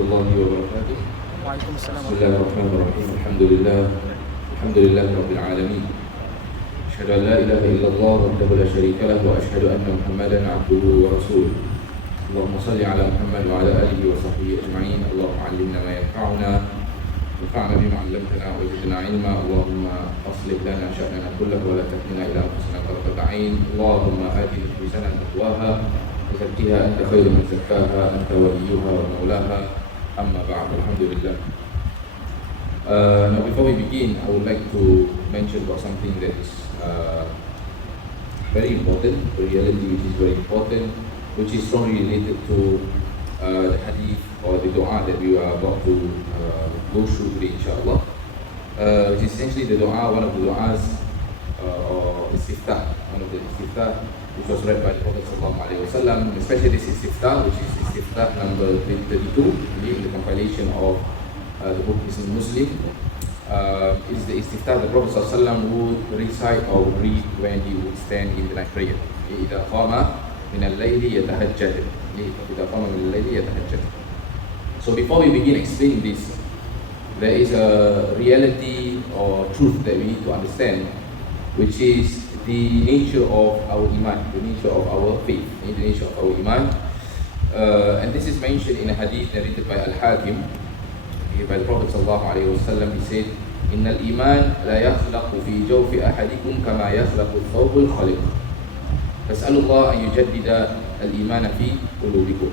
الله وبركاته. وعليكم السلام بسم الله الرحمن الرحيم. الحمد لله رب العالمين. أشهد أن لا إله إلا الله وحده لا شريك له وأشهد أن محمدا عبده ورسوله. اللهم صل على محمد وعلى آله وصحبه أجمعين. اللهم علمنا ما ينفعنا وانفعنا بما علمتنا وزدنا علما. اللهم أصلح لنا شأننا كله ولا تكلنا إلى أنفسنا طرفة عين. اللهم آت نفوسنا تقواها وزكها أنت خير من زكاها أنت وليها ومولاها. أما بعد. الحمد لله. Now before we begin, I would like to mention about something that is very important, a reality which is very important, which is strongly related to the hadith or the dua that we are about to go through today, inshallah. Which is essentially the dua, one of the duas or Istiftah, one of the Istiftah which was read by the Prophet ﷺ, especially this Istiftah, which is Istiftah number 32 in the compilation of the book Hisnul-Muslim. Is the Istiftah the Prophet ﷺ would recite or would read when he would stand in the night prayer. إِذَا قَامَ مِنَ اللَّيْلِ يَتَهَجَّدُ. إِذَا قَامَ مِنَ اللَّيْلِ يَتَهَجَّدُ. So before we begin explaining this, there is a reality or truth that we need to understand, which is the nature of our iman, the nature of our faith, the nature of our iman. And this is mentioned in a hadith narrated by Al-Hakim, by the Prophet ﷺ. He said, إِنَّ الْإِيمَانَ لَا يَخْلَقُ فِي جَوْفِ أَحَدِكُمْ كَمَا يَخْلَقُ الثَّوْبُ الْخَلِقُ فَاسْأَلُوا اللَّهَ أَن يُجَدِّدَ الْإِيمَانَ فِي قُلُوبِكُمْ.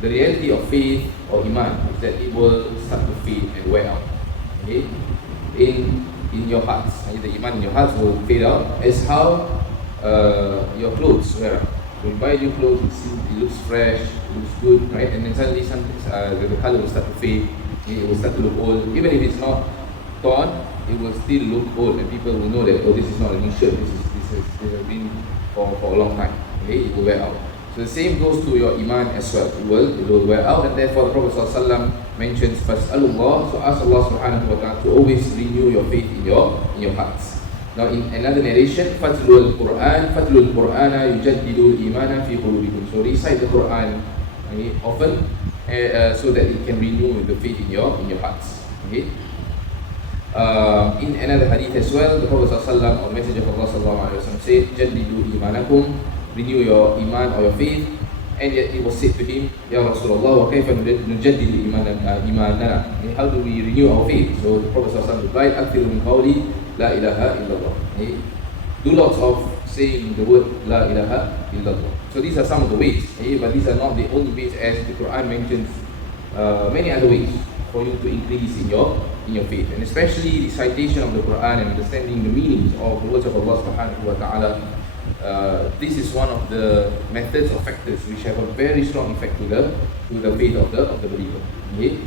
The reality of faith or iman is that it will start to fade and wear out. Okay? In your hearts, the iman in your hearts will fade out as how your clothes wear out. When you buy new clothes, it looks fresh, it looks good, right? And then suddenly the color will start to fade, it will start to look old. Even if it's not torn, it will still look old, and people will know that, oh, this is not a new shirt, this has been for a long time. Okay, it will wear out. So the same goes to your iman as well. It will wear out, and therefore the Prophet ﷺ mentions Fas'alullah, so ask Allah subhanahu wa ta'ala to always renew your faith in your hearts. Now in another narration, Fatlul Qur'ana yujaddidu al-imana fi qulubikum. So recite the Quran often so that it can renew the faith in your hearts. Okay? In another hadith as well, the Prophet ﷺ, or Messenger of Allah ﷺ said, Jaddidu imanakum, renew your iman or your faith. And yet it was said to him, Ya Rasulullah, wa kayfa nujaddidu imanana? How do we renew our faith? So the Prophet ﷺ replied, Akthiru min qawli la ilaha illallah. Do lots of saying the word la ilaha illallah. So these are some of the ways, but these are not the only ways, as the Quran mentions many other ways for you to increase in your faith. And especially recitation of the Quran and understanding the meanings of the words of Allah subhanahu wa ta'ala. This is one of the methods or factors which have a very strong effect to the faith of the believer. Okay?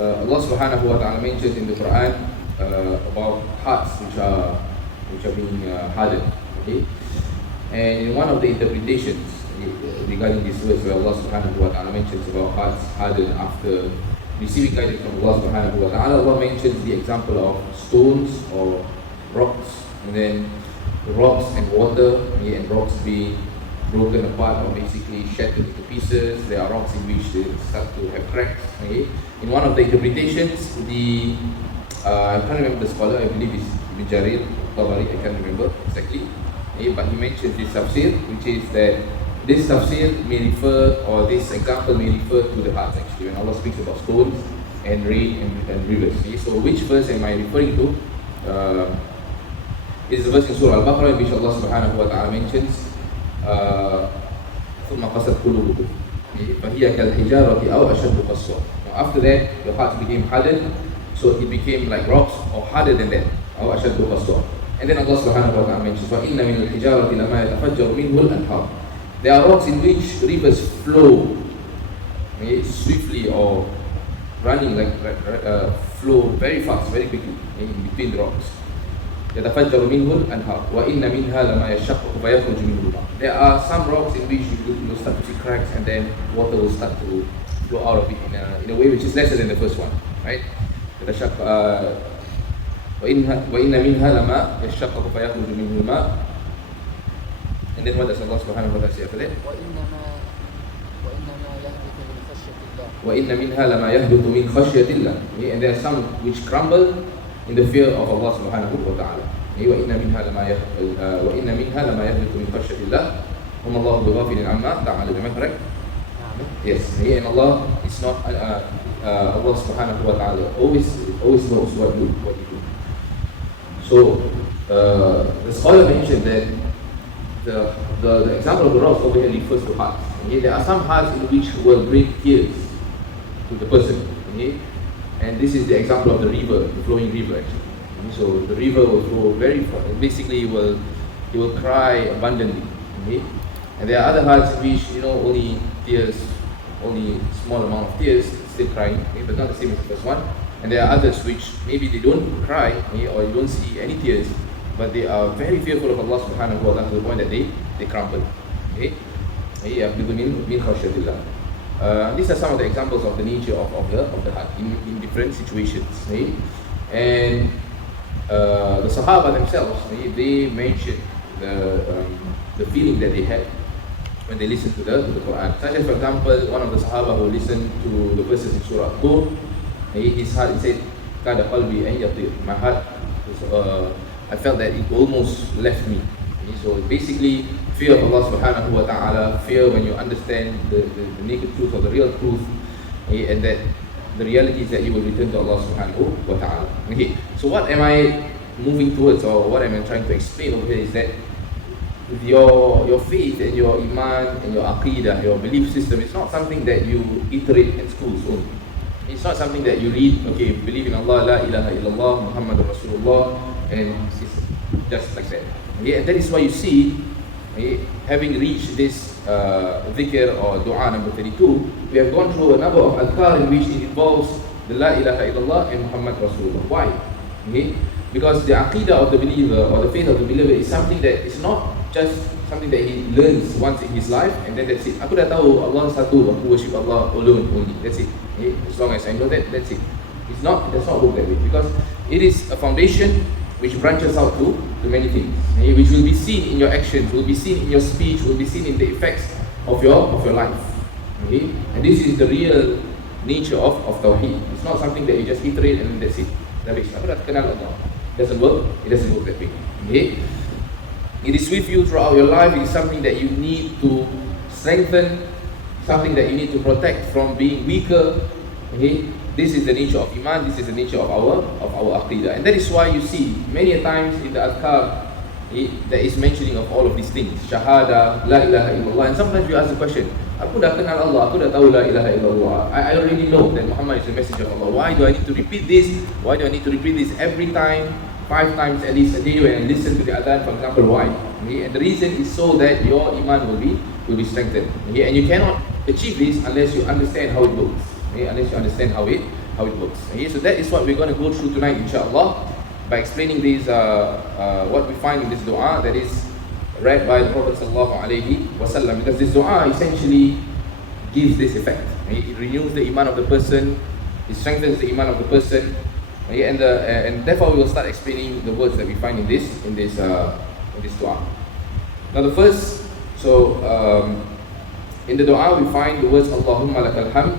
Allah subhanahu wa ta'ala mentions in the Quran about hearts which are being hardened. Okay? And in one of the interpretations regarding this verse, where Allah subhanahu wa ta'ala mentions about hearts hardened after receiving guidance from Allah subhanahu wa ta'ala, Allah mentions the example of stones or rocks, and then the rocks and water, and rocks being broken apart or basically shattered into pieces. There are rocks in which they start to have cracks. Okay? In one of the interpretations, I can't remember the scholar, I believe it's Ibn Johari, I can't remember exactly, but he mentions this tafsir, which is that this tafsir may refer, or this example may refer to the hearts actually, when Allah speaks about stones and rain and rivers. Okay? So which verse am I referring to? It is the verse in Surah Al-Baqarah in which Allah subhanahu wa ta'ala mentions ثُمَّ قَسَتْ قُلُوبُكُمْ فَهِيَ كَالْحِجَارَةِ أَوْ أَشَدُّ قَسْوَةً. After that, your hearts became hardened, so it became like rocks or harder than that. أَوْ أَشَدُّ قَسْوَةً. And then Allah subhanahu wa ta'ala mentions وَإِنَّ مِنَ الْحِجَارَةِ لَمَا يَتَفَجَّرُ مِنْهُ الْأَنْهَارُ. There are rocks in which rivers flow swiftly or running, flow very fast, very quickly in between the rocks. يَتَفَجَّرُ مِنْهُ الْأَنْهَارُ وَإِنَّ مِنْهَا لَمَا يَشَّقَّقُ فَيَخْرُجُ مِنْهُ الْمَاءُ. There are some rocks in which you start to see cracks, and then water will start to flow out of it in a way which is lesser than the first one, right? وَإِنَّ مِنْهَا لَمَا يَشَّقَّقُ فَيَخْرُجُ مِنْهُ الْمَاءُ. And then what does Allah subhanahu wa ta'ala say after that? وَإِنَّ مِنْهَا لَمَا يَهْبِطُ مِنْ خَشْيَةِ اللَّهِ. And there are some which crumble in the fear of Allah subhanahu wa ta'ala. وَإِنَّ مِنْهَا لَمَا يَهْبِطُ مِنْ خَشْيَةِ اللَّهِ وَمَا اللَّهُ بِغَافِلٍ عَمَّا تَعْمَلُونَ. Am I correct? Yes. And Allah is not Allah subhanahu wa ta'ala always knows what you do. So the scholar mentioned that the example of the rocks over here refers to hearts. Okay? There are some hearts in which will bring tears to the person. Okay? And this is the example of the river, the flowing river actually. Okay? So the river will flow very far. Basically, it will cry abundantly. Okay? And there are other hearts in which only tears, only small amount of tears, still crying, okay? But not the same as the first one. And there are others which maybe they don't cry, okay? Or you don't see any tears, but they are very fearful of Allah subhanahu wa ta'ala to the point that they crumble. Okay? These are some of the examples of the nature of the heart in different situations. Okay? And the Sahaba themselves, they mentioned the feeling that they had when they listened to the Quran. Such as, for example, one of the Sahaba who listened to the verses in Surah Tur, his heart, he said, "Kada qalbi an yatir." My heart was, I felt that it almost left me. Okay? So basically, fear of Allah subhanahu wa ta'ala, fear when you understand the naked truth or the real truth, okay? And that the reality is that you will return to Allah subhanahu wa ta'ala. Okay, so what am I moving towards, or what am I trying to explain over here is that your faith and your iman and your aqidah, your belief system, is not something that you iterate in schools only. It's not something that you read, okay, believe in Allah, la ilaha illallah, Muhammadur Rasulullah, and it's just like that. Okay? And that is why you see, okay, having reached this dhikr or dua number 32, we have gone through a number of adhkar in which it involves the la ilaha illallah and Muhammad Rasulullah. Why? Okay? Because the aqidah of the believer or the faith of the believer is something that is not just something that he learns once in his life and then that's it. Aku dah tahu Allah satu, aku worship Allah alone only. That's it. Okay? As long as I know that, that's it. It does not work that way, because it is a foundation which branches out to many things, okay? Which will be seen in your actions, will be seen in your speech, will be seen in the effects of your life. Okay? And this is the real nature of Tawheed. It's not something that you just iterate and that's it. Aku dah kenal Allah. It doesn't work that way. Okay? It is with you throughout your life. It is something that you need to strengthen, something that you need to protect from being weaker. Okay? This is the nature of iman. This is the nature of our aqidah, and that is why you see many a times in the adhkar there is mentioning of all of these things: shahada, la ilaha illallah. And sometimes you ask the question, aku dah kenal Allah, aku dah tahu la ilaha illallah. I already know that Muhammad is the messenger of Allah. Why do I need to repeat this? Why do I need to repeat this every time? 5 times at least a day when I listen to the adhan, for example. Why? Okay? And the reason is so that your iman will be strengthened. Okay? And you cannot achieve this unless you understand how it works. Okay? Unless you understand how it works. Okay? So that is what we're going to go through tonight, inshallah, by explaining these what we find in this dua that is read by the Prophet sallallahu alaihi wasallam. Because this dua essentially gives this effect. Okay? It renews the iman of the person. It strengthens the iman of the person. Okay, and therefore we will start explaining the words that we find in this dua. Now the first, in the dua we find the words Allahumma lakal hamd.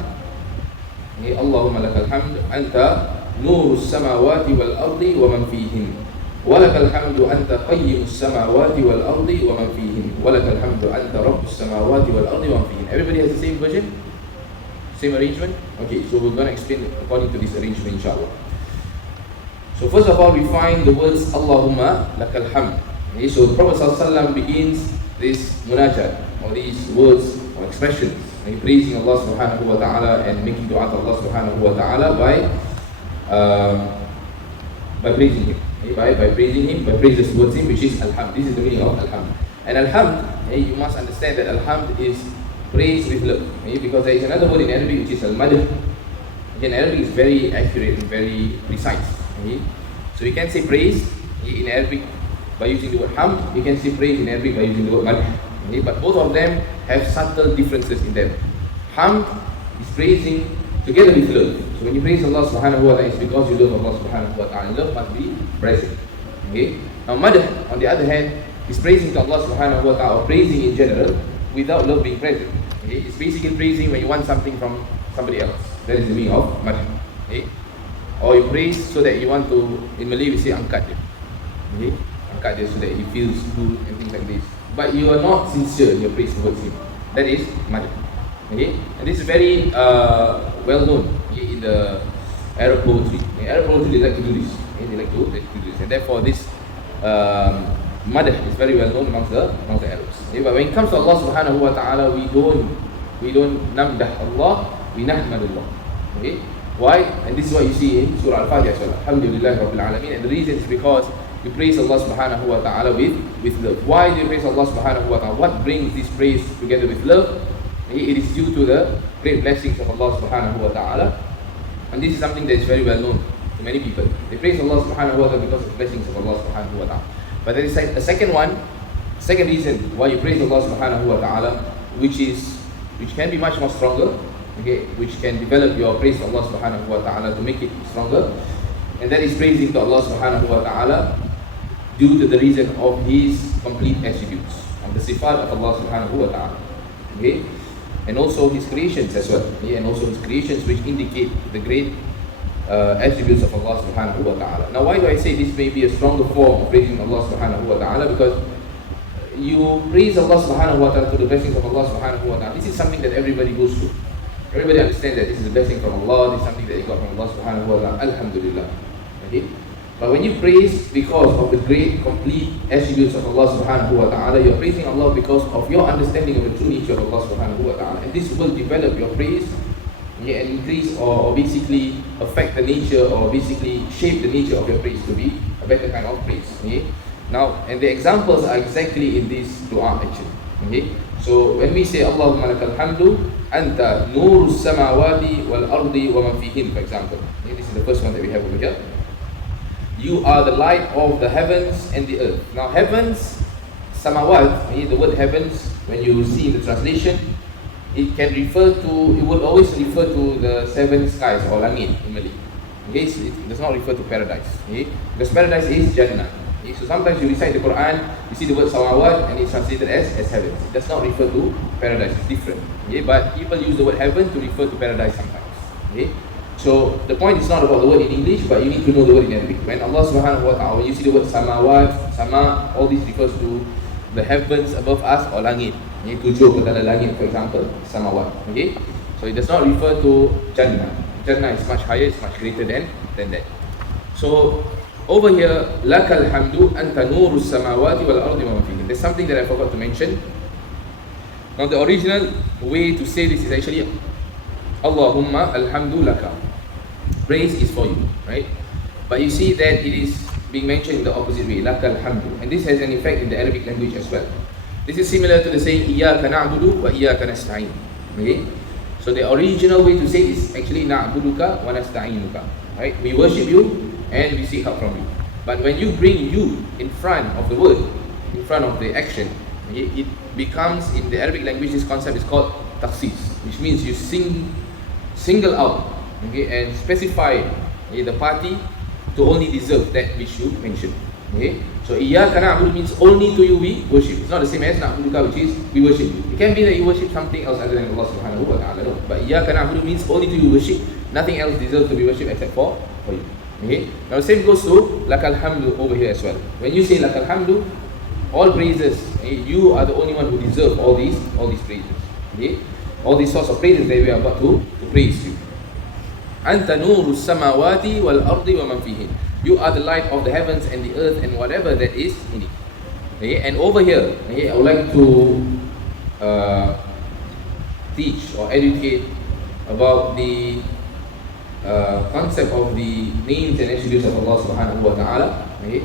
Okay, Allahumma lakal hamd anta nurus samawati wal ardi wa man fihin. Wa lakal hamdu anta qayyimus samawati wal ardi wa man fihin. Wa lakal hamdu anta rabbus samawati wal ardi wa man fihin. Everybody has the same version? Same arrangement? Okay, so we're going to explain according to this arrangement, inshallah. So first of all, we find the words Allahumma lakal hamd. Okay, so the Prophet ﷺ begins this munajat, or these words or expressions, okay, praising Allah subhanahu wa ta'ala and making dua to Allah subhanahu wa ta'ala by praising Him. Okay, by praising Him, by praises towards Him, which is alhamd. This is the meaning of alhamd. And alhamd, okay, you must understand that alhamd is praise with love. Okay, because there is another word in Arabic which is al-madh. Again, Arabic is very accurate and very precise. Okay? So you can say praise in Arabic by using the word hamd. You can say praise in Arabic by using the word madh. Okay? But both of them have subtle differences in them. Hamd is praising together with love. So when you praise Allah subhanahu wa ta'ala, it's because you love Allah subhanahu wa ta'ala. Love must be present. Okay? Now madh, on the other hand, is praising to Allah subhanahu wa ta'ala, or praising in general, without love being present. Okay? It's basically praising when you want something from somebody else. That is the meaning of madh. Okay? Or you praise so that you want to, in Malay we say angkat dia. Okay? Angkat dia so that he feels good and things like this. But you are not sincere in your praise towards him. That is madh. Okay? And this is very well known in the Arab poetry. In Arab poetry they like to do this. Okay? They like to do this. And therefore this madh is very well known amongst the Arabs. Okay? But when it comes to Allah subhanahu wa ta'ala, we don't namdah Allah, we nahmadullah. Okay? Why? And this is what you see in Surah Al-Fatiha as well. Alhamdulillah Rabbil Alameen. And the reason is because you praise Allah subhanahu wa ta'ala with love. Why do you praise Allah subhanahu wa ta'ala? What brings this praise together with love? It is due to the great blessings of Allah subhanahu wa ta'ala. And this is something that is very well known to many people. They praise Allah subhanahu wa ta'ala because of the blessings of Allah subhanahu wa ta'ala. But there is a second reason why you praise Allah subhanahu wa ta'ala, which can be much more stronger, okay, which can develop your praise to Allah subhanahu wa ta'ala to make it stronger. And that is praising to Allah subhanahu wa ta'ala due to the reason of His complete attributes, and the sifat of Allah subhanahu wa ta'ala. Okay? And also His creations as well. Okay? And also His creations which indicate the great attributes of Allah subhanahu wa ta'ala. Now why do I say this may be a stronger form of praising Allah subhanahu wa ta'ala? Because you praise Allah subhanahu wa ta'ala to the blessings of Allah subhanahu wa ta'ala. This is something that everybody goes through. Everybody understands that this is a blessing from Allah, this is something that you got from Allah subhanahu wa ta'ala. Alhamdulillah. Okay? But when you praise because of the great, complete attributes of Allah subhanahu wa ta'ala, you're praising Allah because of your understanding of the true nature of Allah subhanahu wa ta'ala. And this will develop your praise, okay, and increase or basically affect the nature, or basically shape the nature of your praise to be a better kind of praise. Okay? Now, and the examples are exactly in this dua actually. Okay? So when we say Allahumma lakal hamdu, anta nurus samawati wal ardi wa man fihin, for example. Okay? This is the first one that we have over here. You are the light of the heavens and the earth. Now heavens, samawat, okay, the word heavens, when you see in the translation, it will always refer to the seven skies or langit in Malay. Okay? So it does not refer to paradise. Okay? Because paradise is Jannah. Okay? So sometimes you recite the Quran, you see the word samawat and it's translated as heavens. It does not refer to paradise, it's different. Okay? But people use the word heaven to refer to paradise sometimes. Okay? So the point is not about the word in English, but you need to know the word in Arabic. When Allah subhanahu wa ta'ala, when you see the word samawat, sama, all this refers to the heavens above us or langit. Okay? Tujuh petala langit, for example, samawat. Okay? So it does not refer to Jannah. Jannah is much higher, it's much greater than that. So over here, lakal hamdu anta nurus samawati wal ardi wa ma fihin. There's something that I forgot to mention. Now the original way to say this is actually Allahumma alhamdu laka. Praise is for you, right? But you see that it is being mentioned in the opposite way, lakal hamdu. And this has an effect in the Arabic language as well. This is similar to the saying iyyaka na'budu wa iyyaka nasta'in. Okay? So the original way to say is actually na'buduka wa nasta'inuka. Right? We worship you and we seek help from you. But when you bring you in front of the word, in front of the action, okay, it becomes, in the Arabic language, this concept is called takhsis, which means you single out, okay, and specify, okay, the party to only deserve that which you mentioned. Okay? So iyyaka na'budu means only to you we worship. It's not the same as na'buduka, which is we worship you. It can be that you worship something else other than Allah subhanahu wa ta'ala. No. But iyyaka na'budu means only to you worship. Nothing else deserves to be worshipped except for you. Okay? Now the same goes to lakal hamdu over here as well. When you say lakal hamdu, all praises, okay, you are the only one who deserve all these praises. Okay? All these sorts of praises that we are about to praise you. Anta nurus samawati wal ardi wa man fihin. You are the light of the heavens and the earth and whatever that is in it. Okay? And over here, okay, I would like to teach or educate about the concept of the names and attributes of Allah subhanahu wa ta'ala, okay?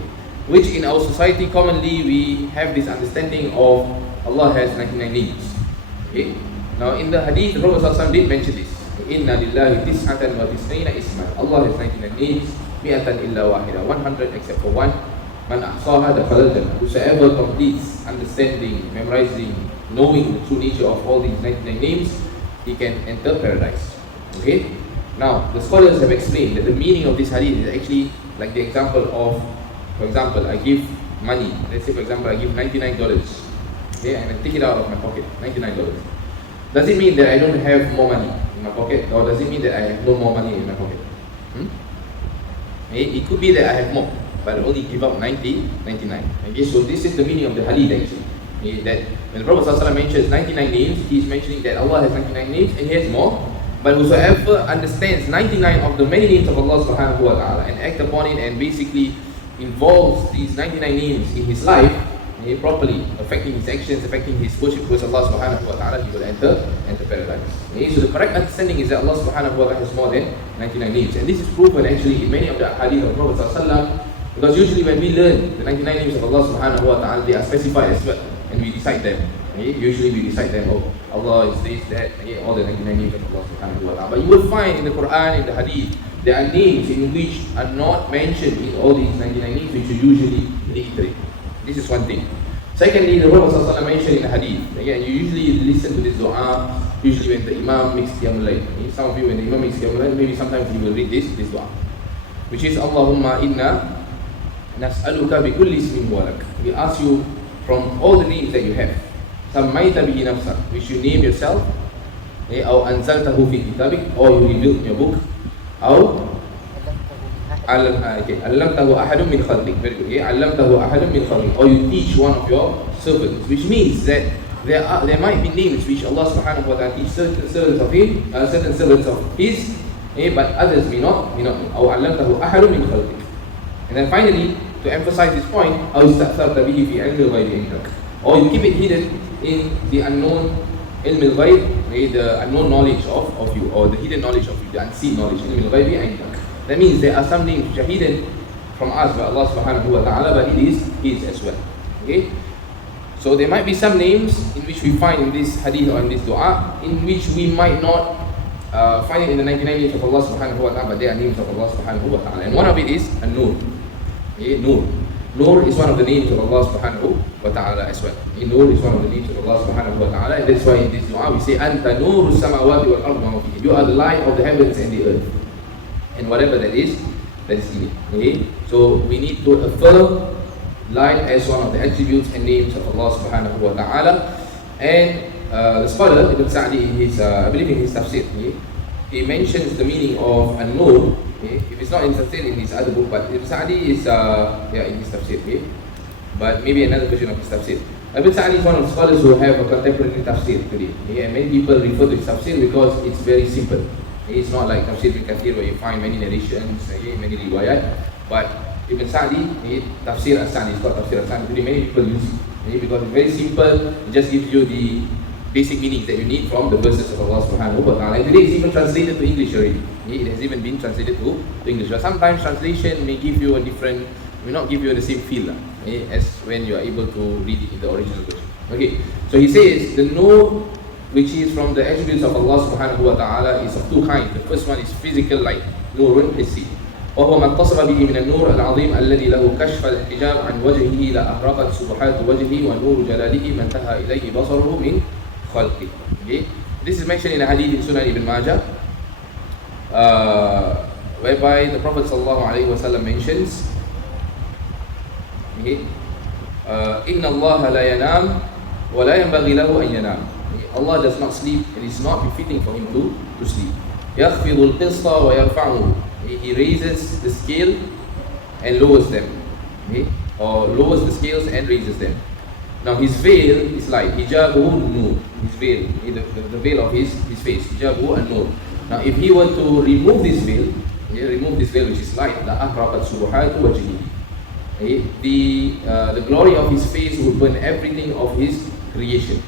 Which in our society commonly we have this understanding of Allah has 99 names. Okay? Now in the hadith, the Prophet ﷺ did mention this. Inna lillahi tis'atan wa tis'ina isman. Allah has 99 names, mi'atan illa wahida, 100 except for one. Man ahsaha dakhala al-jannah. Whosoever completes understanding, memorizing, knowing the true nature of all these 99 names, he can enter paradise. Okay? Now, the scholars have explained that the meaning of this hadith is actually like the example of, for example, I give money, let's say for example I give $99, okay, and I take it out of my pocket, $99. Does it mean that I don't have more money in my pocket, or does it mean that I have no more money in my pocket? Okay, it could be that I have more, but I only give up 99. Okay, so this is the meaning of the hadith actually. Okay, that when the Prophet ﷺ mentions 99 names, he is mentioning that Allah has 99 names and he has more. But whosoever understands 99 of the many names of Allah subhanahu wa ta'ala and act upon it and basically involves these 99 names in his life, properly affecting his actions, affecting his worship towards Allah subhanahu wa ta'ala, he will enter paradise. So the correct understanding is that Allah subhanahu wa ta'ala has more than 99 names, and this is proven actually in many of the hadith of the Prophet sallallahu, because usually when we learn the 99 names of Allah subhanahu wa ta'ala, they are specified as well, and we recite them. Usually we recite them, oh, Allah is this, that, all the 99 names of Allah subhanahu wa ta'ala. But you will find in the Quran, in the hadith, there are names in which are not mentioned in all these 99 names, which you usually reiterate. This is one thing. Secondly, the Prophet ﷺ mentioned in the hadith, again, you usually listen to this dua, usually when the Imam makes Qiyamul Layl. Some of you, when the Imam makes Qiyamul Layl, maybe sometimes you will read this dua, which is Allahumma inna nas'aluka bi kulli ismin huwa lak. We ask you from all the names that you have, sammayta bihi nafsak, which you name yourself, or anzaltahu fi kitabik, or you revealed in your book, or allamtahu ahadun min khalqik, very good. Allamtahu ahadun min khalqik, or you teach one of your servants, which means that there might be names which Allah subhanahu wa ta'ala teach certain servants of his, but others may not know. Or allamtahu ahadun min khalqik. And then finally, to emphasize this point, aw istaftharta bihi fi ilmi al-ghaybi indak, or you keep it hidden in the unknown ilm al-ghayb, the unknown knowledge of you, or the hidden knowledge of you, the unseen knowledge, ilm al-ghaybi indak. That means there are some names which are hidden from us by Allah subhanahu wa ta'ala, but it is his as well. Okay? So there might be some names in which we find in this hadith or in this dua, in which we might not find it in the 99 names of Allah subhanahu wa ta'ala, but they are names of Allah subhanahu wa ta'ala. And one of it is An-Nur. Okay? Nur. Nur is one of the names of Allah subhanahu wa ta'ala as well. Nur is one of the names of Allah subhanahu wa ta'ala, and that's why in this dua we say, Anta nuru samawati wal ardi wa ma fihi. You are the light of the heavens and the earth, and whatever that is in it. Okay? So we need to affirm light as one of the attributes and names of Allah subhanahu wa ta'ala. And the scholar Ibn Sa'di, in his, I believe in his tafsir, he mentions the meaning of An-Nur. If it's not in tafsir in his other book, but Ibn Sa'di is in his tafsir. But maybe another version of his tafsir. Ibn Sa'di is one of the scholars who have a contemporary tafsir today. And many people refer to his tafsir because it's very simple. It's not like Tafsir bin Kathir where you find many narrations, many riwayat. But Ibn Sa'di, Tafsir As-Sa'di, it's called Tafsir As-Sa'di. Today many people use it because it's very simple. It just gives you the basic meanings that you need from the verses of Allah subhanahu wa ta'ala. And today it's even translated to English already. It has even been translated to English. But sometimes translation may give you a different, may not give you the same feel as when you are able to read it in the original version. Okay, so he says the Nur, which is from the attributes of Allah subhanahu wa ta'ala, is of two kinds. The first one is physical light, نور حسي, وهو ما اتصف به من النور العظيم الذي له كشف الحجاب عن وجهه لأحرقت سبحات وجهه ونور جلاله ما انتهى إليه بصره من خلقه. Okay? This is mentioned in a hadith in Sunan Ibn Majah, whereby the Prophet sallallahu alaihi wasallam mentions, إن الله لا ينام ولا ينبغي له أن ينام. Allah does not sleep, and it is not befitting for him to sleep. يَخْفِضُ الْقِسْطَ وَيَرْفَعُهُ. He raises the scale and lowers them. Or lowers the scales and raises them. Now his veil is light. Hijabuhu nur. His veil, the veil of his face. Hijabuhu an-nur. Now if he were to remove this veil which is light, لَأَحْرَقَتْ سُبُحَاتُ وَجْهِهِ. The glory of his face would burn everything of his creation.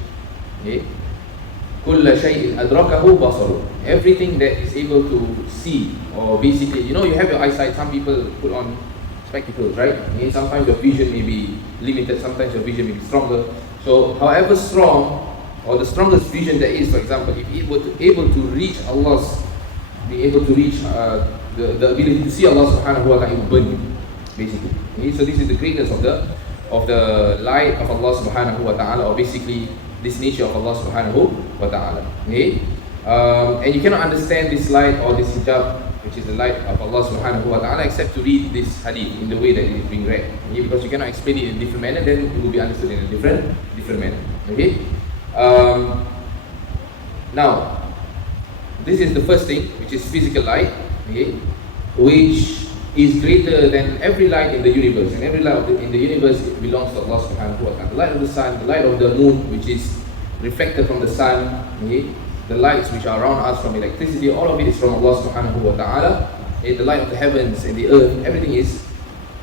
كل شيء أدركه بصره. Everything that is able to see, or basically, you have your eyesight. Some people put on spectacles, right? Sometimes your vision may be limited, sometimes your vision may be stronger. So however strong, or the strongest vision there is, for example, if it were able to reach Allah's, be able to reach the ability to see Allah subhanahu wa ta'ala, it will burn you, basically. So this is the greatness of the light of Allah subhanahu wa ta'ala, or basically this nature of Allah subhanahu wa ta'ala. And you cannot understand this light or this hijab which is the light of Allah subhanahu wa ta'ala, except to read this hadith in the way that it is being read. Okay? Because you cannot explain it in a different manner, then it will be understood in a different manner. Okay? Now, this is the first thing, which is physical light, okay, which is greater than every light in the universe, and every light in the universe belongs to Allah subhanahu wa ta'ala. The light of the sun, the light of the moon, which is reflected from the sun, okay, the lights which are around us from electricity, all of it is from Allah subhanahu wa ta'ala. The light of the heavens and the earth, everything is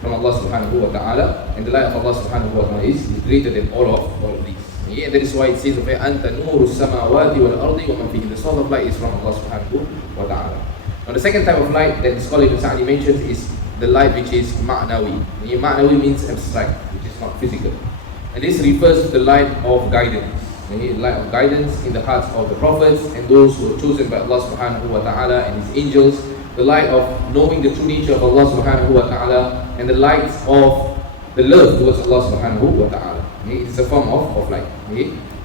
from Allah subhanahu wa ta'ala, and the light of Allah subhanahu wa ta'ala is greater than all of these. Yeah, that is why it says, "Anta nuru samawati wal ardi wa man fihi." The source of light is from Allah subhanahu wa ta'ala. Now the second type of light that the scholar Ibn Sa'di mentions is the light which is ma'nawi. Ma'nawi means abstract, which is not physical. And this refers to the light of guidance. The light of guidance in the hearts of the prophets and those who are chosen by Allah subhanahu wa ta'ala and His angels. The light of knowing the true nature of Allah subhanahu wa ta'ala, and the light of the love towards Allah subhanahu wa ta'ala. It is a form of light.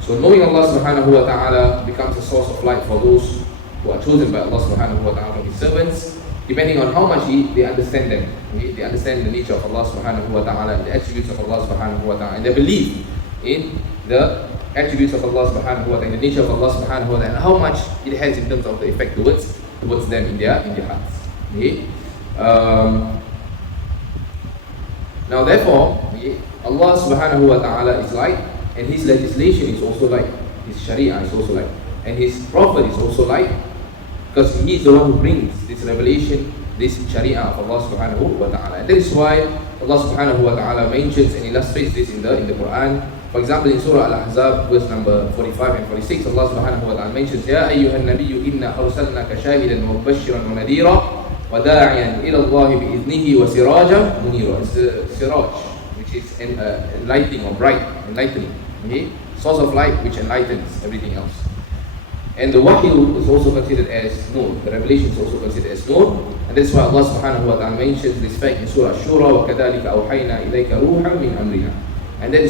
So knowing Allah subhanahu wa ta'ala becomes a source of light for those who are chosen by Allah subhanahu wa ta'ala from His servants, depending on how much they understand them. They understand the nature of Allah subhanahu wa ta'ala, the attributes of Allah subhanahu wa ta'ala, and they believe in the attributes of Allah subhanahu wa ta'ala, and the nature of Allah subhanahu wa ta'ala, and how much it has in terms of the effect towards them in their hearts. Now therefore, Allah subhanahu wa ta'ala is light, and His legislation is also light. His sharia is also light, and His prophet is also light, because He is the one who brings this revelation, this sharia of Allah subhanahu wa ta'ala. And that is why Allah subhanahu wa ta'ala mentions and illustrates this in the Quran. For example, in Surah Al-Ahzab, verse number 45 and 46, Allah subhanahu wa ta'ala mentions, "Ya ayyuhan nabiyyu inna arsalnaka shahidan wa mubashiran wa nadhira wa da'iyan ila Allah bi'idhnihi wa sirajan munira." It's the siraj, which is enlightening or bright, enlightening. Okay? Source of light which enlightens everything else. And the wahyu is also considered as nur. The revelation is also considered as nur. And that's why Allah subhanahu wa ta'ala mentions this fact in Surah Shura, وَكَذَلِكَ أَوْحَيْنَا إِلَيْكَ رُوحًا مِنْ أَمْرِنَا. And that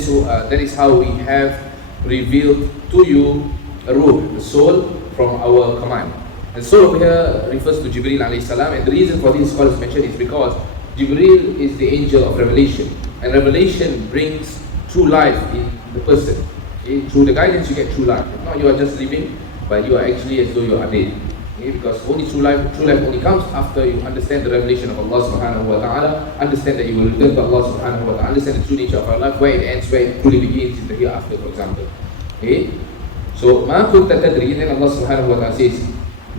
is how we have revealed to you a ruh, the soul, from our command. And soul over here refers to Jibreel alayhi salam, and the reason for this scholars mention is because Jibreel is the angel of revelation, and revelation brings true life in the person. Okay? Through the guidance you get true life. If not, you are just living, but you are actually as though you are dead. Okay? Because only true life only comes after you understand the revelation of Allah subhanahu wa ta'ala, understand that you will return to Allah subhanahu wa ta'ala, understand the true nature of our life, where it ends, where it truly begins in the hereafter, for example. Okay? So, مَا كُنْتَ تَدْرِي, then Allah subhanahu wa ta'ala says,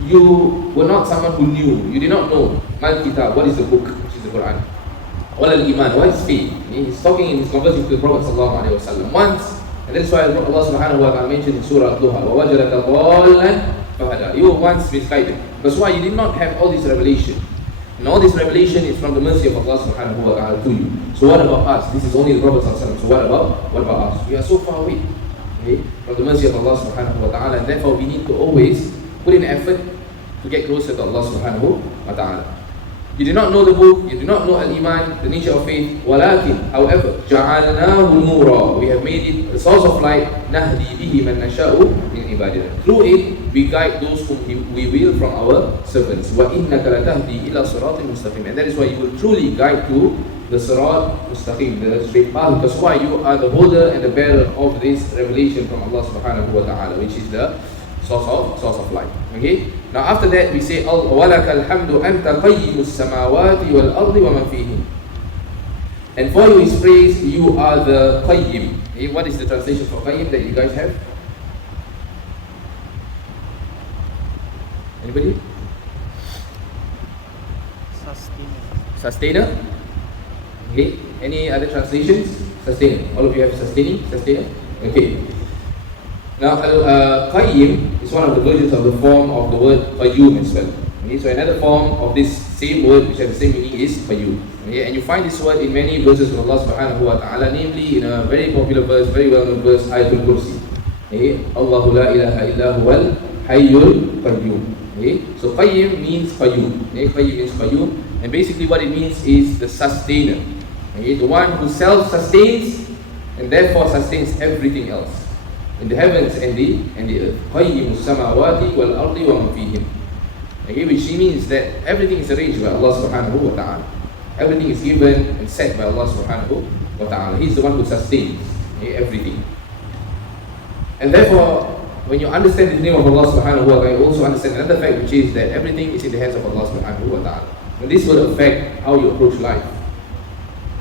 you were not someone who knew, you did not know, مَا الْكِتَاب, what is the book, which is the Quran, وَلَا الْإِيمَانِ, what is faith. He's talking in his conversation to the Prophet sallallahu alayhi wa sallam. Once, and that's why Allah subhanahu wa ta'ala mentioned in Surah Al-Duha, وَوَجَدَكَ ضَالًّا فَهَدَى. You were once misguided. That's why you did not have all this revelation. And all this revelation is from the mercy of Allah subhanahu wa ta'ala to you. So what about us? This is only the Prophet sallallahu alayhi wa sallam. So what about us? We are so far away, okay, from the mercy of Allah subhanahu wa ta'ala, and therefore we need to always put in effort to get closer to Allah subhanahu wa ta'ala. You do not know the book, you do not know Al-Iman, the nature of faith. وَلَكِنْ, however, جَعَلْنَاهُ نُورًا, we have made it a source of light. نَهْدِي بِهِ مَنْ نَشَاءُ مِنْ عِبَادِنَا, through it we guide those whom we will from our servants. وَإِنَّكَ لَتَهْدِي إِلَى صِرَاطٍ مُسْتَقِيمٍ, and that is why you will truly guide to the sirat mustaqim, the straight path, because why? You are the holder and the bearer of this revelation from Allah subhanahu wa ta'ala, which is the source of light. Okay? Now after that we say, وَلَكَ الْحَمْدُ أَنْتَ قَيِّمُ السَّمَاوَاتِ وَالْأَرْضِ وَمَنْ فِيهِمْ, and for you is praise, you are the qayyim. Okay? What is the translation for qayyim that you guys have? Anybody? Sustainer. Okay. Any other translations? Sustainer. All of you have sustaining? Sustainer? Okay. Now, qayyim is one of the versions of the form of the word qayyum as well. Okay. So another form of this same word which has the same meaning is qayyum. Okay. And you find this word in many verses from Allah subhanahu wa ta'ala, namely in a very popular verse, very well-known verse, Ayatul Kursi. Okay. Allahu la ilaha illa huwal hayyul qayyum. Okay. So qayyim means qayyum. Okay. Qayyim means qayyum, and basically what it means is the sustainer. Okay. The one who self-sustains and therefore sustains everything else in the heavens and the earth. Qayyimus samawati wal ardi wa man fihim. Okay, which means that everything is arranged by Allah subhanahu wa ta'ala. Everything is given and set by Allah subhanahu wa ta'ala. He's the one who sustains, okay, everything. And therefore, when you understand the name of Allah subhanahu wa ta'ala, you also understand another fact, which is that everything is in the hands of Allah subhanahu wa ta'ala. And this will affect how you approach life.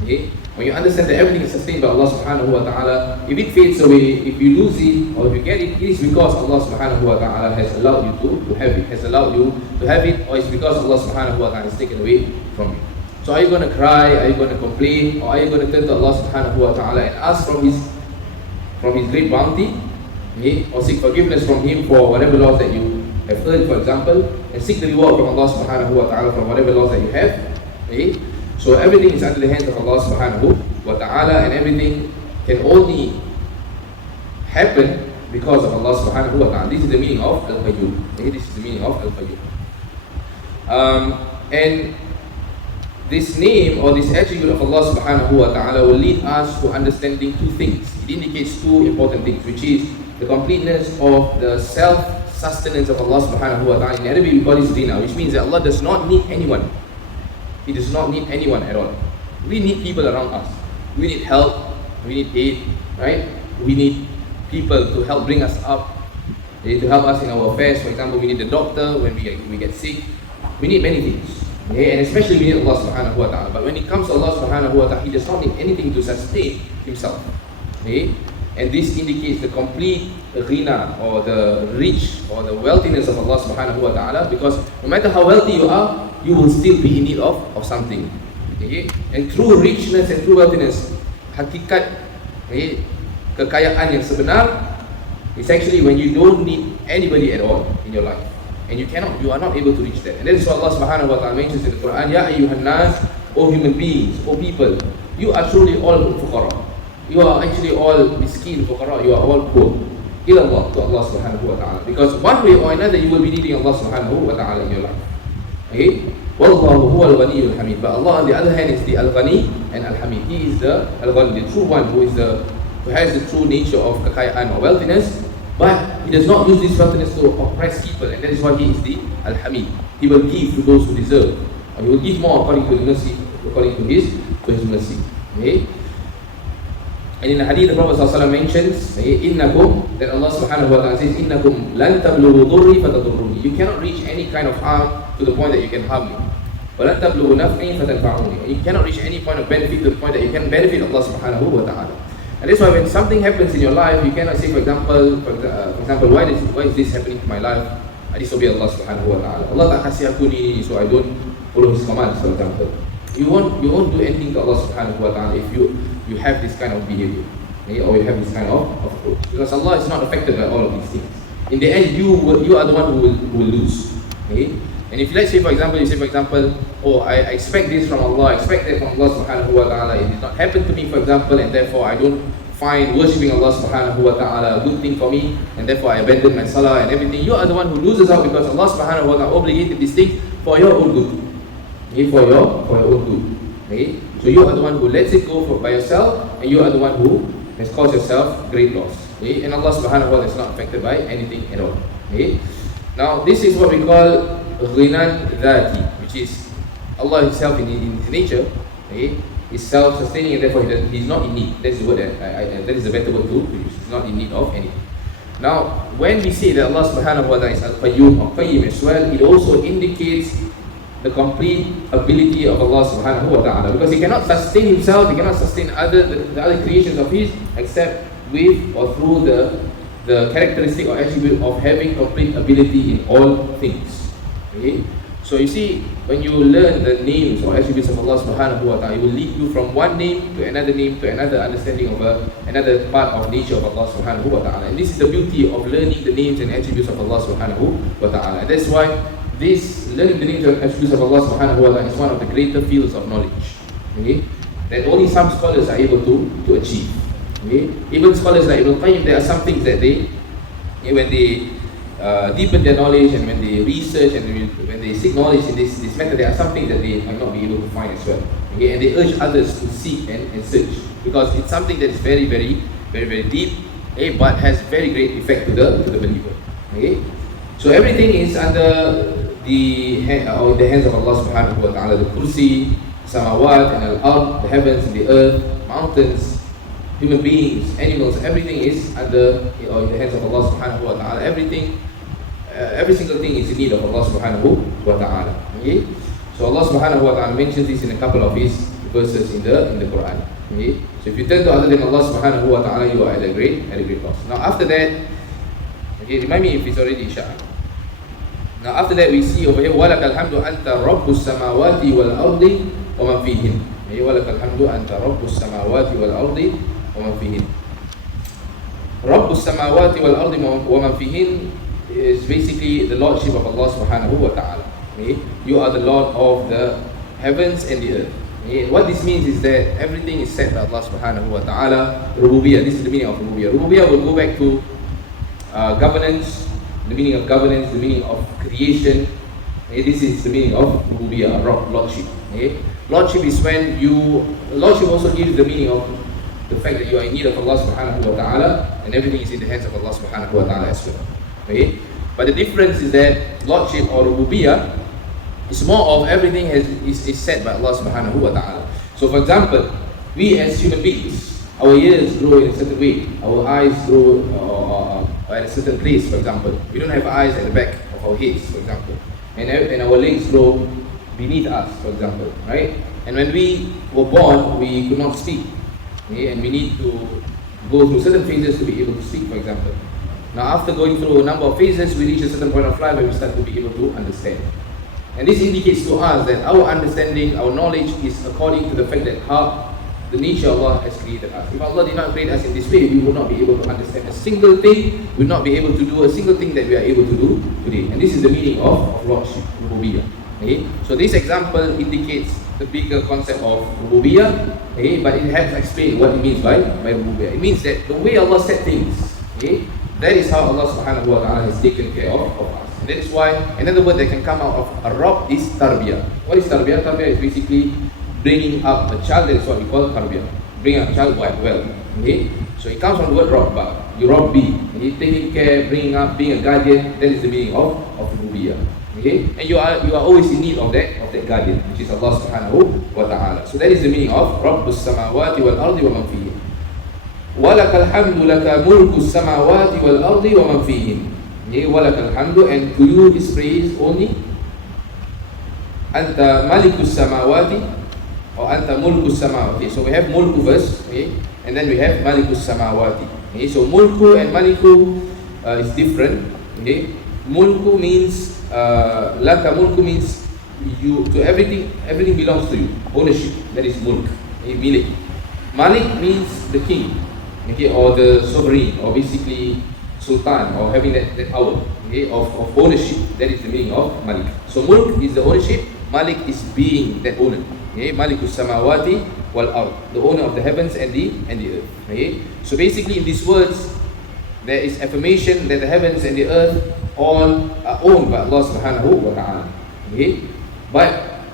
Okay? When you understand that everything is sustained by Allah subhanahu wa ta'ala, if it fades away, if you lose it, or if you get it, it is because Allah subhanahu wa ta'ala has allowed you to have it, has allowed you to have it, or it's because Allah subhanahu wa ta'ala has taken away from you. So are you going to cry, are you going to complain, or are you going to turn to Allah subhanahu wa ta'ala and ask from His great bounty, okay? Or seek forgiveness from Him for whatever loss that you have earned, for example, and seek the reward from Allah subhanahu wa ta'ala from whatever loss that you have, okay? So everything is under the hands of Allah subhanahu wa ta'ala, and everything can only happen because of Allah subhanahu wa ta'ala. This is the meaning of Al-Qayyum. Okay? This is the meaning of Al-Qayyum. And this name or this attribute of Allah subhanahu wa ta'ala will lead us to understanding two things. It indicates two important things, which is the completeness of the self-sustenance of Allah subhanahu wa ta'ala. In Arabic we call this Rina, which means that Allah does not need anyone. He does not need anyone at all. We need people around us. We need help, we need aid, right? We need people to help bring us up, to help us in our affairs. For example, we need a doctor when we get sick. We need many things. Okay? And especially we need Allah subhanahu wa ta'ala. But when it comes to Allah subhanahu wa ta'ala, He does not need anything to sustain Himself. Okay? And this indicates the complete ghina, or the rich, or the wealthiness of Allah subhanahu wa ta'ala, because no matter how wealthy you are, you will still be in need of something. Okay? And true richness and true wealthiness, hakikat, okay, kekayaan yang sebenar, is actually when you don't need anybody at all in your life. And you are not able to reach that. And that is what Allah subhanahu wa ta'ala mentions in the Quran. Ya ayyuhan nas, O human beings, O people, you are truly all fuqara. You are actually all miskin, fuqara, you are all poor. Ilallah, to Allah subhanahu wa ta'ala. Because one way or another you will be needing Allah subhanahu wa ta'ala in your life. Okay? Wallahu huwa al-ghaniyyul hamid. But Allah on the other hand is the al-ghani and al-hamid. He is the al-ghani, the true one, who has the true nature of kekayaan or wealthiness. But He does not use this wealthiness to oppress people, and that is why He is the al-hamid. He will give to those who deserve, or He will give more according to the mercy, according to His mercy. Okay? And in the hadith, the Prophet ﷺ mentions, innakum, that Allah subhanahu wa ta'ala says, innakum lan tablughu dhurri fatadurruni. You cannot reach any kind of harm to the point that you can harm me. Wa lan tablughu naf'i fatanfa'uni. You cannot reach any point of benefit to the point that you can benefit Allah subhanahu wa ta'ala. And that's why when something happens in your life, you cannot say, for example, why is this happening to my life? I disobey Allah subhanahu wa ta'ala. Allah tak kasih aku ni, so I don't follow His commands, for example. You won't do anything to Allah subhanahu wa ta'ala if you have this kind of behavior, okay? Or you have this kind of approach, because Allah is not affected by all of these things. In the end, you are the one who will lose. Okay? And if let's say for example, oh, I expect this from Allah, I expect that from Allah subhanahu wa ta'ala, it did not happen to me, for example, and therefore I don't find worshipping Allah subhanahu wa ta'ala a good thing for me, and therefore I abandon my salah and everything. You are the one who loses out, because Allah subhanahu wa ta'ala obligated these things for your own good. Okay? For your own good. Okay? So you are the one who lets it go by yourself, and you are the one who has caused yourself great loss. Okay? And Allah subhanahu wa ta'ala is not affected by anything at all. Okay? Now this is what we call ghinan dhati, which is Allah Himself in His nature, okay, is self-sustaining, and therefore He is not in need. That's the word that is the better word to use. He's not in need of anything. Now when we say that Allah subhanahu wa ta'ala is al-qayyum or qayyim as well, it also indicates the complete ability of Allah subhanahu wa ta'ala, because He cannot sustain Himself, He cannot sustain the other creations of His except with or through the characteristic or attribute of having complete ability in all things. Okay? So you see, when you learn the names or attributes of Allah subhanahu wa ta'ala, it will lead you from one name to another understanding of another part of nature of Allah subhanahu wa ta'ala. And this is the beauty of learning the names and attributes of Allah subhanahu wa ta'ala. And that's why this learning the names and attributes of Allah subhanahu wa ta'ala is one of the greater fields of knowledge, okay, that only some scholars are able to achieve. Okay? Even scholars like Ibn Qayyim, there are some things that they, when they deepen their knowledge, and when they research and when they seek knowledge in this method, there are some things that they might not be able to find as well. Okay? And they urge others to seek and search, because it's something that is very, very, very, very deep, okay, but has very great effect to the believer. Okay? So everything is under in the hands of Allah subhanahu wa ta'ala. The kursi, samawat and al-ard, the heavens and the earth, mountains, human beings, animals, everything is under in the hands of Allah subhanahu wa ta'ala. Everything, every single thing is in need of Allah subhanahu wa ta'ala. Okay? So Allah subhanahu wa ta'ala mentions this in a couple of his verses in the Quran. Okay? So if you turn to other than Allah subhanahu wa ta'ala, you are at a great loss. Now after that, okay, remind me if it's already Isha. Now after that we see over here, وَلَكَ الْحَمْدُ أَنْتَ رَبُّ السَّمَاوَاتِ وَالْأَرْضِ وَمَنْ فِيهِنْ. وَلَكَ الْحَمْدُ أَنْتَ رَبُّ السَّمَاوَاتِ وَالْأَرْضِ وَمَنْ فِيهِنْ. رَبُّ السَّمَاوَاتِ وَالْأَرْضِ وَمَنْ فِيهِنْ is basically the lordship of Allah subhanahu wa ta'ala. Okay? You are the Lord of the heavens and the earth. Okay? What this means is that everything is set by Allah subhanahu wa ta'ala. Rububiyyah, this is the meaning of Rububiyyah. Rububiyyah will go back to governance, the meaning of governance, the meaning of creation. Okay? This is the meaning of Rububiyyah, lordship. Okay? Lordship is when lordship also gives the meaning of the fact that you are in need of Allah subhanahu wa ta'ala and everything is in the hands of Allah subhanahu wa ta'ala as well. Okay? But the difference is that lordship or rububiyyah is more of everything is set by Allah subhanahu wa ta'ala. So for example, we as human beings, our ears grow in a certain way, our eyes grow at a certain place, for example. We don't have eyes at the back of our heads, for example. And our legs grow beneath us, for example, right? And when we were born, we could not speak. Okay? And we need to go through certain phases to be able to speak, for example. Now after going through a number of phases, we reach a certain point of life where we start to be able to understand. And this indicates to us that our understanding, our knowledge is according to the fact that how the nature Allah has created us. If Allah did not create us in this way, we would not be able to understand a single thing, we would not be able to do a single thing that we are able to do today. And this is the meaning of lordship, rububiyyah. Okay? So this example indicates the bigger concept of rububiyyah, okay? But it helps explain what it means by rububiyyah. It means that the way Allah set things, okay? That is how Allah subhanahu wa ta'ala has taken care of us. And that is why another word that can come out of a-rab is tarbiyah. What is tarbiyah? Tarbiyah is basically bringing up a child. That is what we call tarbiyah. Bring up a child well. Okay? So it comes from the word rabba. You rabbi. Okay? Taking care, bringing up, being a guardian. That is the meaning of rububiyyah. Okay? And you are always in need of that guardian, which is Allah subhanahu wa ta'ala. So that is the meaning of Rabbus samawati wal ardi wa man fihi. وَلَكَ الْحَمْدُ لَكَ مُلْكُ السَّمَاوَاتِ وَالْأَرْضِ وَمَنْ فِيهِنْ. وَلَكَ الْحَمْدُ, and to you is praise only. أَنْتَ مَلِكُ السَّمَاوَاتِ or أَنْتَ مُلْكُ السَّمَاوَاتِ. Okay, so we have mulku first, okay, and then we have maliku samawati. Okay, so mulku and maliku is different. Okay, mulku means laka mulku means you, to everything belongs to you. Ownership, that is mulk. Okay, milik. Malik means the king. Okay, or the sovereign, or basically sultan, or having that power, okay, of ownership. That is the meaning of malik. So mulk is the ownership, malik is being that owner. Okay, malikus samawati wal ard, the owner of the heavens and the earth. Okay, so basically in these words there is affirmation that the heavens and the earth all are owned by Allah subhanahu wa ta'ala. Okay, but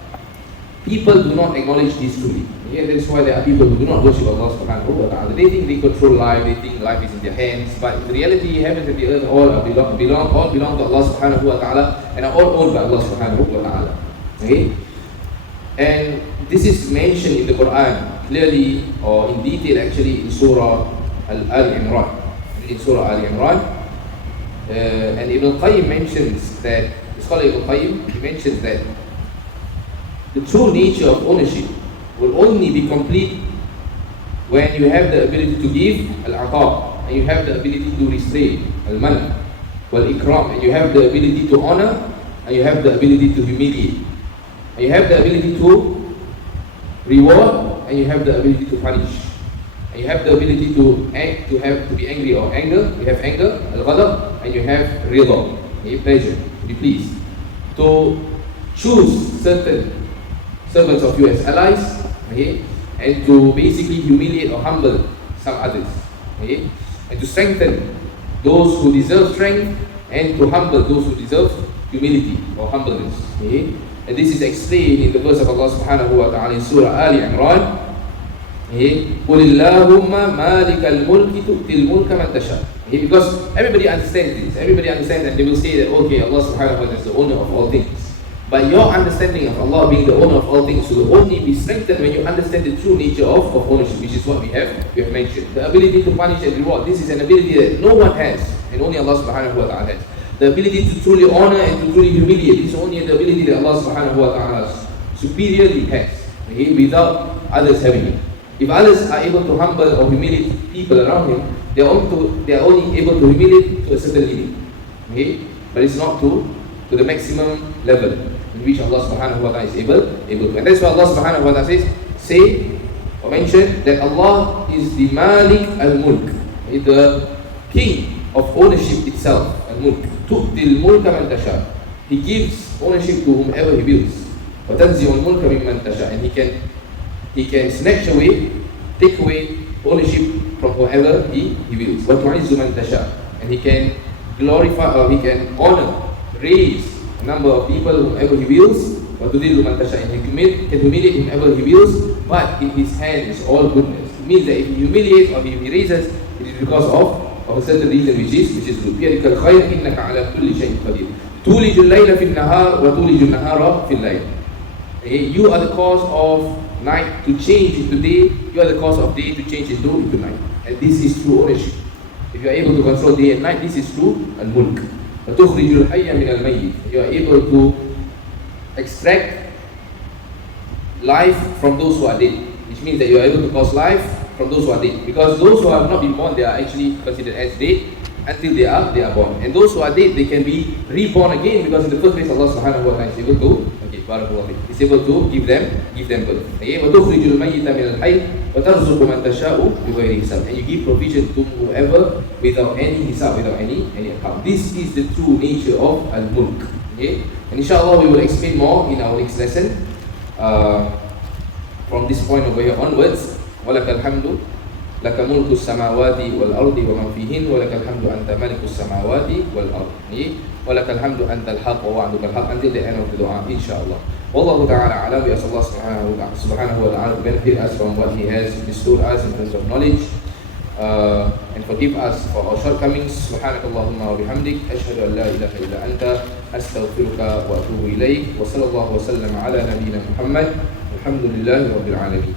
people do not acknowledge this fully. Yeah, that's why there are people who do not worship Allah subhanahu wa ta'ala. They think they control life, they think life is in their hands, but in reality, heaven and the earth all belong to Allah subhanahu wa ta'ala and are all owned by Allah subhanahu wa ta'ala. Okay? And this is mentioned in the Quran clearly, or in detail actually, in Surah Al-Imran. In Surah Al-Imran, and Ibn Qayyim mentions that, the scholar Ibn Qayyim, he mentions that the true nature of ownership will only be complete when you have the ability to give al-ata, and you have the ability to restrain al-man wal-ikram, and you have the ability to honor, and you have the ability to humiliate, and you have the ability to reward, and you have the ability to punish, and you have the ability to be angry or anger. You have anger, al-ghadab, and you have rida, pleasure, to be pleased, to choose certain servants of you as allies, okay, and to basically humiliate or humble some others, okay, and to strengthen those who deserve strength and to humble those who deserve humility or humbleness. Okay? And this is explained in the verse of Allah subhanahu wa ta'ala in Surah Ali Imran, قُلِ اللَّهُمَّ مَالِكَ الْمُلْكِ تُؤْتِي الْمُلْكَ مَنْ تَشَاءُ. Because everybody understands this. Everybody understands that they will say that, okay, Allah subhanahu wa ta'ala is the owner of all things. But your understanding of Allah being the owner of all things will only be strengthened when you understand the true nature of ownership, which is what we have mentioned. The ability to punish and reward. This is an ability that no one has, and only Allah subhanahu wa ta'ala has. The ability to truly honor and to truly humiliate. This is only the ability that Allah subhanahu wa ta'ala superiorly has, without others having it. If others are able to humble or humiliate people around him, they are only able to humiliate to a certain limit. But it's not to the maximum level in which Allah subhanahu wa ta'ala is able to. And that's why Allah subhanahu wa ta'ala say or mention that Allah is the Malik al-Mulk, the king of ownership itself. Al-Mulk. Tu'til mulka man tasha. He gives ownership to whomever he wills. Wa tanzi'ul mulka mimman tasha. And he can snatch away, take away ownership from whoever he wills. Wa tu'izzu man tasha. And he can glorify, or he can honor, raise a number of people whomever he wills. Wa tudillu man tasha. And he can humiliate whomever he wills. But in his hand is all goodness. It means that if he humiliates or if he raises, it is because of a certain reason which is good. بيدك الخير إنك على كل شيء قدير. تولج الليل في النهار وتولج النهار في الليل. You are the cause of night to change into day. You are the cause of day to change into night. And this is true ownership. If you are able to control day and night, this is true al-mulk. وتخرج الحي من الميت. You are able to extract life from those who are dead, which means that you are able to cause life from those who are dead. Because those who have not been born, they are actually considered as dead until they are born. And those who are dead, they can be reborn again, because in the first place Allah subhanahu wa ta'ala is able to, is able to give them birth. وَتُخْرِجُ الْمَيِّتَ مِنَ الْحَيِّ وَتَرْزُقُ مَنْ تَشَاءُ بِغَيْرِ حِسَابٍ. And you give provision to whoever without any hisab, without any account. This is the true nature of al-mulk. And inshallah we will explain more in our next lesson. From this point over here onwards. وَلَكَ الْحَمْدُ لَكَ مُلْكُ السَّمَاوَاتِ وَالْأَرْضِ وَمَنْ فِيهِنْ وَلَكَ الْحَمْدُ أَنْتَ مَلِكُ السَّمَاوَاتِ وَالْأَرْضِ وَلَكَ الْحَمْدُ أَنْتَ الْحَقُّ وَوَعْدُكَ الْحَقُّ, until the end of the dua, inshallah. Wallahu ta'ala a'lam. We ask Allah subhanahu wa ta'ala to benefit us from what He has bestowed us in terms of knowledge, and forgive us for our shortcomings. Subhanakallahumma wa bihamdik, ashhadu an la ilaha illa anta, astaghfiruka wa atubu ilayk. Wa sallallahu wa sallam ala nabiyyina Muhammad. Alhamdulillahi rabbil alamin.